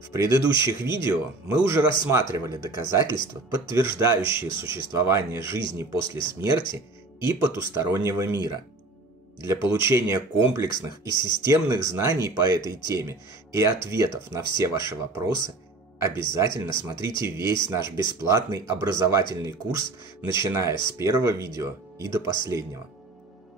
В предыдущих видео мы уже рассматривали доказательства, подтверждающие существование жизни после смерти и потустороннего мира. Для получения комплексных и системных знаний по этой теме и ответов на все ваши вопросы обязательно смотрите весь наш бесплатный образовательный курс, начиная с первого видео и до последнего.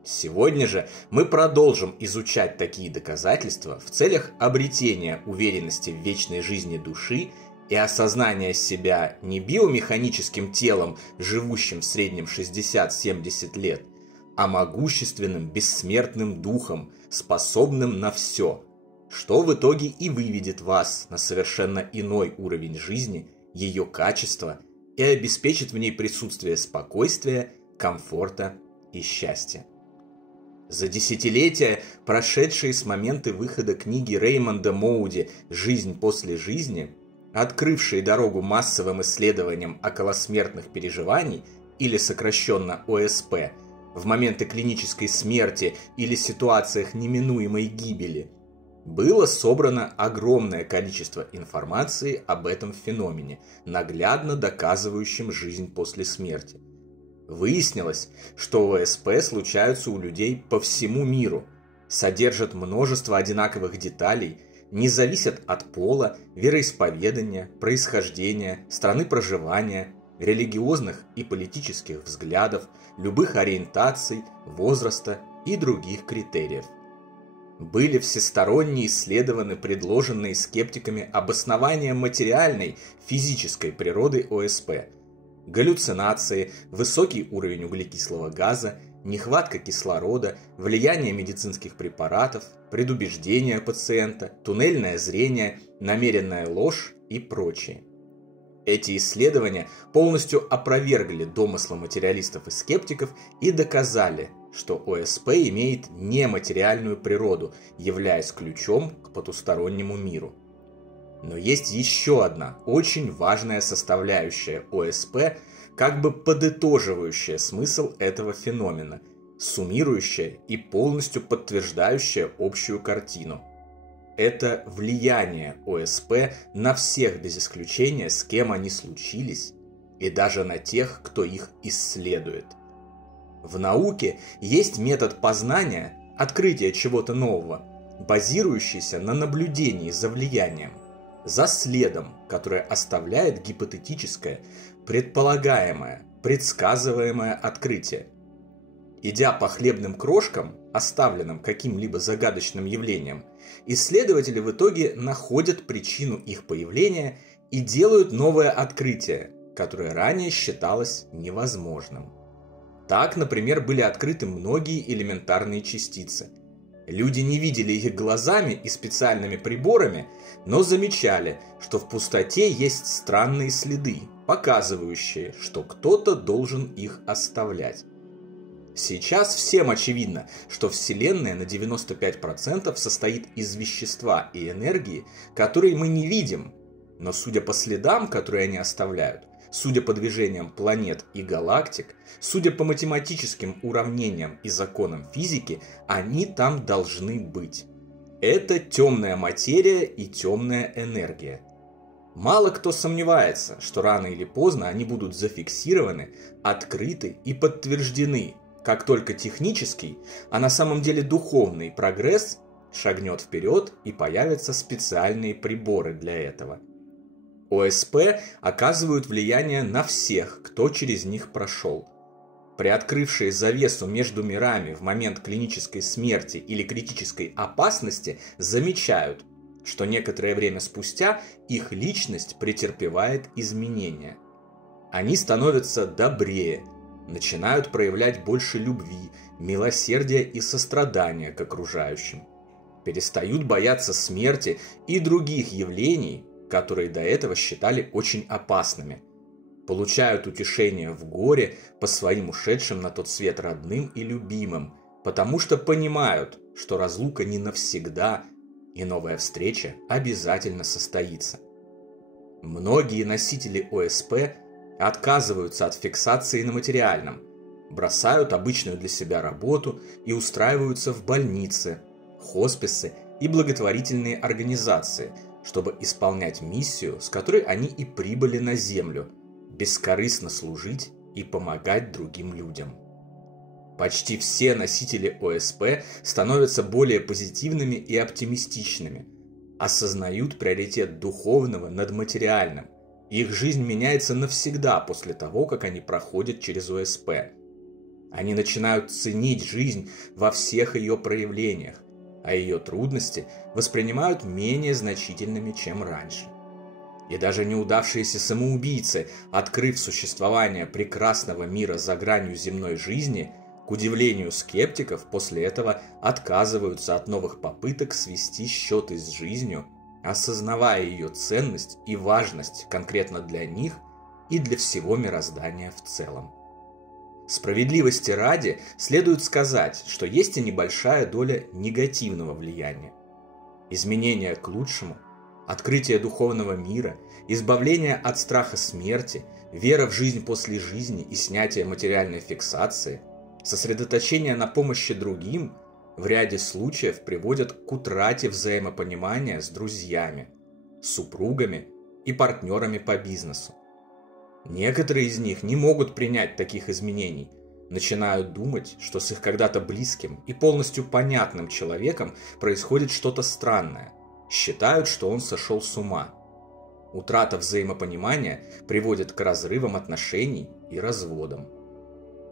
Сегодня же мы продолжим изучать такие доказательства в целях обретения уверенности в вечной жизни души и осознания себя не биомеханическим телом, живущим в среднем 60-70 лет, а могущественным бессмертным духом, способным на все, что в итоге и выведет вас на совершенно иной уровень жизни, ее качества и обеспечит в ней присутствие спокойствия, комфорта и счастья. За десятилетия, прошедшие с момента выхода книги Реймонда Моуди «Жизнь после жизни», открывшие дорогу массовым исследованиям околосмертных переживаний, или сокращенно ОСП, в моменты клинической смерти или ситуациях неминуемой гибели, было собрано огромное количество информации об этом феномене, наглядно доказывающем жизнь после смерти. Выяснилось, что ОСП случаются у людей по всему миру, содержат множество одинаковых деталей, не зависят от пола, вероисповедания, происхождения, страны проживания, религиозных и политических взглядов, любых ориентаций, возраста и других критериев. Были всесторонне исследованы предложенные скептиками обоснования материальной, физической природы ОСП. Галлюцинации, высокий уровень углекислого газа, нехватка кислорода, влияние медицинских препаратов, предубеждение пациента, туннельное зрение, намеренная ложь и прочее. Эти исследования полностью опровергли домыслы материалистов и скептиков и доказали, что ОСП имеет нематериальную природу, являясь ключом к потустороннему миру. Но есть еще одна очень важная составляющая ОСП, как бы подытоживающая смысл этого феномена, суммирующая и полностью подтверждающая общую картину. Это влияние ОСП на всех без исключения, с кем они случились, и даже на тех, кто их исследует. В науке есть метод познания, открытия чего-то нового, базирующийся на наблюдении за влиянием, за следом, которое оставляет гипотетическое, предполагаемое, предсказываемое открытие. Идя по хлебным крошкам, оставленным каким-либо загадочным явлением, исследователи в итоге находят причину их появления и делают новое открытие, которое ранее считалось невозможным. Так, например, были открыты многие элементарные частицы. Люди не видели их глазами и специальными приборами, но замечали, что в пустоте есть странные следы, показывающие, что кто-то должен их оставлять. Сейчас всем очевидно, что Вселенная на 95% состоит из вещества и энергии, которые мы не видим, но судя по следам, которые они оставляют, судя по движениям планет и галактик, судя по математическим уравнениям и законам физики, они там должны быть. Это темная материя и темная энергия. Мало кто сомневается, что рано или поздно они будут зафиксированы, открыты и подтверждены, как только технический, а на самом деле духовный прогресс шагнет вперед и появятся специальные приборы для этого. ОСП оказывают влияние на всех, кто через них прошел. Приоткрывшие завесу между мирами в момент клинической смерти или критической опасности замечают, что некоторое время спустя их личность претерпевает изменения. Они становятся добрее, начинают проявлять больше любви, милосердия и сострадания к окружающим, перестают бояться смерти и других явлений, которые до этого считали очень опасными, получают утешение в горе по своим ушедшим на тот свет родным и любимым, потому что понимают, что разлука не навсегда, и новая встреча обязательно состоится. Многие носители ОСП отказываются от фиксации на материальном, бросают обычную для себя работу и устраиваются в больницы, хосписы и благотворительные организации, чтобы исполнять миссию, с которой они и прибыли на Землю – бескорыстно служить и помогать другим людям. Почти все носители ОСП становятся более позитивными и оптимистичными, осознают приоритет духовного над материальным. Их жизнь меняется навсегда после того, как они проходят через ОСП. Они начинают ценить жизнь во всех ее проявлениях, а ее трудности воспринимают менее значительными, чем раньше. И даже неудавшиеся самоубийцы, открыв существование прекрасного мира за гранью земной жизни, к удивлению скептиков, после этого отказываются от новых попыток свести счеты с жизнью, осознавая ее ценность и важность конкретно для них и для всего мироздания в целом. Справедливости ради следует сказать, что есть и небольшая доля негативного влияния. Изменения к лучшему, открытие духовного мира, избавление от страха смерти, вера в жизнь после жизни и снятие материальной фиксации, сосредоточение на помощи другим в ряде случаев приводят к утрате взаимопонимания с друзьями, супругами и партнерами по бизнесу. Некоторые из них не могут принять таких изменений, начинают думать, что с их когда-то близким и полностью понятным человеком происходит что-то странное, считают, что он сошел с ума. Утрата взаимопонимания приводит к разрывам отношений и разводам.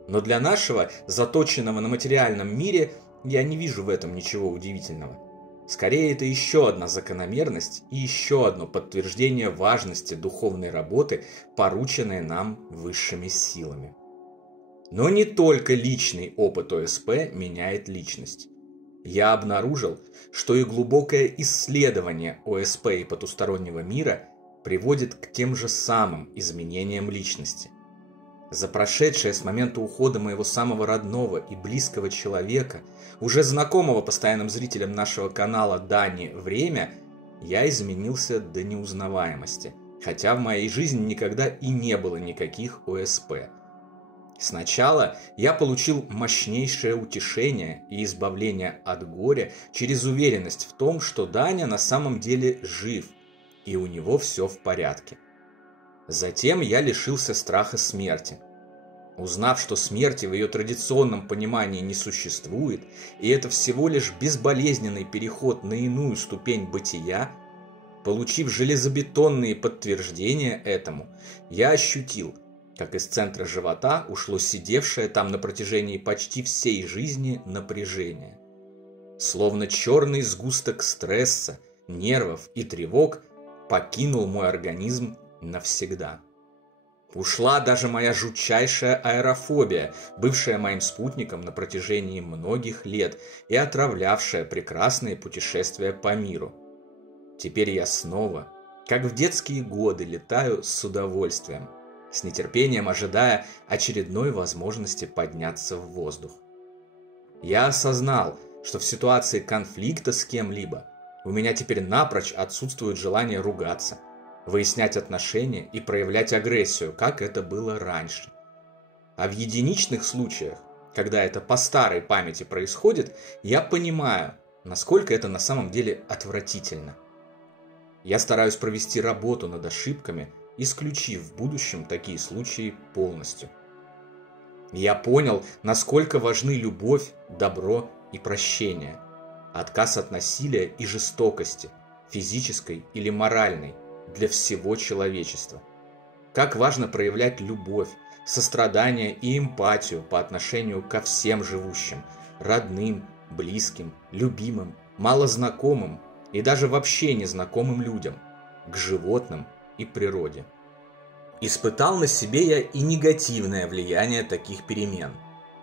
Но для нашего, заточенного на материальном мире, я не вижу в этом ничего удивительного. Скорее, это еще одна закономерность и еще одно подтверждение важности духовной работы, порученной нам высшими силами. Но не только личный опыт ОСП меняет личность. Я обнаружил, что и глубокое исследование ОСП и потустороннего мира приводит к тем же самым изменениям личности. За прошедшее с момента ухода моего самого родного и близкого человека, уже знакомого постоянным зрителям нашего канала Дани, время, я изменился до неузнаваемости, хотя в моей жизни никогда и не было никаких ОСП. Сначала я получил мощнейшее утешение и избавление от горя через уверенность в том, что Даня на самом деле жив, и у него все в порядке. Затем я лишился страха смерти. Узнав, что смерти в ее традиционном понимании не существует, и это всего лишь безболезненный переход на иную ступень бытия, получив железобетонные подтверждения этому, я ощутил, как из центра живота ушло сидевшее там на протяжении почти всей жизни напряжение. Словно черный сгусток стресса, нервов и тревог покинул мой организм навсегда. Ушла даже моя жутчайшая аэрофобия, бывшая моим спутником на протяжении многих лет и отравлявшая прекрасные путешествия по миру. Теперь я снова, как в детские годы, летаю с удовольствием, с нетерпением ожидая очередной возможности подняться в воздух. Я осознал, что в ситуации конфликта с кем-либо у меня теперь напрочь отсутствует желание ругаться, выяснять отношения и проявлять агрессию, как это было раньше. А в единичных случаях, когда это по старой памяти происходит, я понимаю, насколько это на самом деле отвратительно. Я стараюсь провести работу над ошибками, исключив в будущем такие случаи полностью. Я понял, насколько важны любовь, добро и прощение, отказ от насилия и жестокости, физической или моральной, для всего человечества. Как важно проявлять любовь, сострадание и эмпатию по отношению ко всем живущим, родным, близким, любимым, малознакомым и даже вообще незнакомым людям, к животным и природе. Испытал на себе я и негативное влияние таких перемен.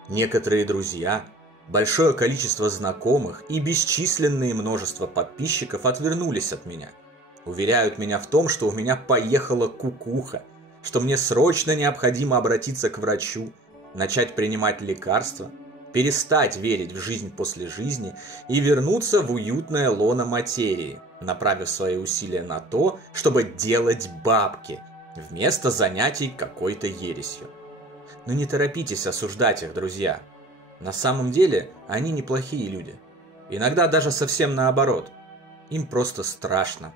Некоторые друзья, большое количество знакомых и бесчисленное множество подписчиков отвернулись от меня. Уверяют меня в том, что у меня поехала кукуха, что мне срочно необходимо обратиться к врачу, начать принимать лекарства, перестать верить в жизнь после жизни и вернуться в уютное лоно материи, направив свои усилия на то, чтобы делать бабки, вместо занятий какой-то ересью. Но не торопитесь осуждать их, друзья. На самом деле они неплохие люди. Иногда даже совсем наоборот. Им просто страшно.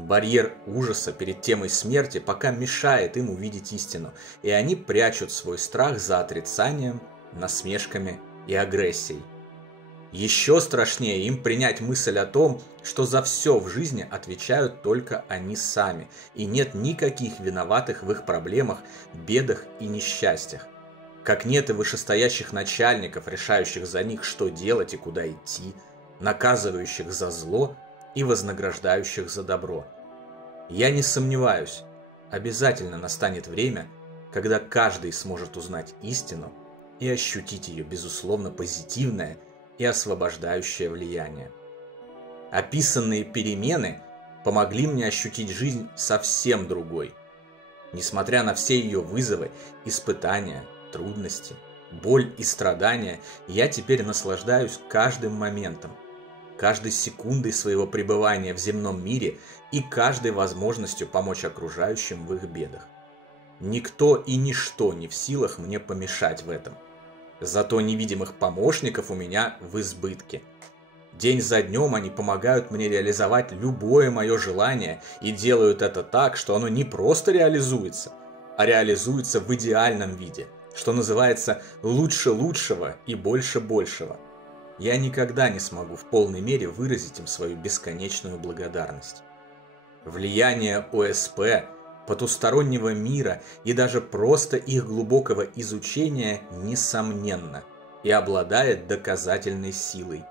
Барьер ужаса перед темой смерти пока мешает им увидеть истину, и они прячут свой страх за отрицанием, насмешками и агрессией. Еще страшнее им принять мысль о том, что за все в жизни отвечают только они сами, и нет никаких виноватых в их проблемах, бедах и несчастьях. Как нет и вышестоящих начальников, решающих за них, что делать и куда идти, наказывающих за зло и вознаграждающих за добро. Я не сомневаюсь, обязательно настанет время, когда каждый сможет узнать истину и ощутить ее безусловно позитивное и освобождающее влияние. Описанные перемены помогли мне ощутить жизнь совсем другой. Несмотря на все ее вызовы, испытания, трудности, боль и страдания, я теперь наслаждаюсь каждым моментом, каждой секундой своего пребывания в земном мире и каждой возможностью помочь окружающим в их бедах. Никто и ничто не в силах мне помешать в этом. Зато невидимых помощников у меня в избытке. День за днем они помогают мне реализовать любое мое желание и делают это так, что оно не просто реализуется, а реализуется в идеальном виде, что называется лучше лучшего и больше большего. Я никогда не смогу в полной мере выразить им свою бесконечную благодарность. Влияние ОСП, потустороннего мира и даже просто их глубокого изучения несомненно и обладает доказательной силой.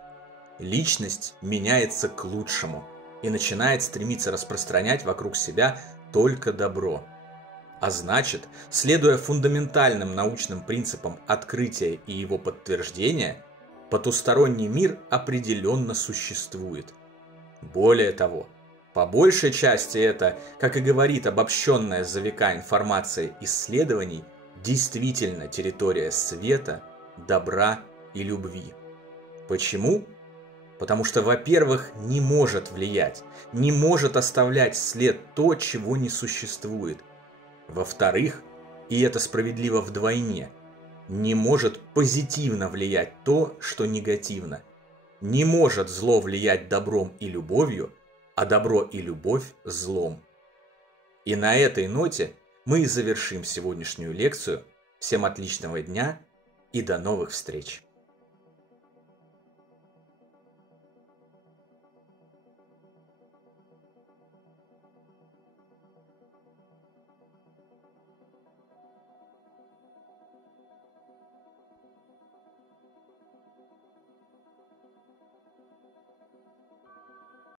Личность меняется к лучшему и начинает стремиться распространять вокруг себя только добро. А значит, следуя фундаментальным научным принципам открытия и его подтверждения, потусторонний мир определенно существует. Более того, по большей части это, как и говорит обобщенная за века информация исследований, действительно территория света, добра и любви. Почему? Потому что, во-первых, не может влиять, не может оставлять след то, чего не существует. Во-вторых, и это справедливо вдвойне, не может позитивно влиять то, что негативно. Не может зло влиять добром и любовью, а добро и любовь злом. И на этой ноте мы и завершим сегодняшнюю лекцию. Всем отличного дня и до новых встреч!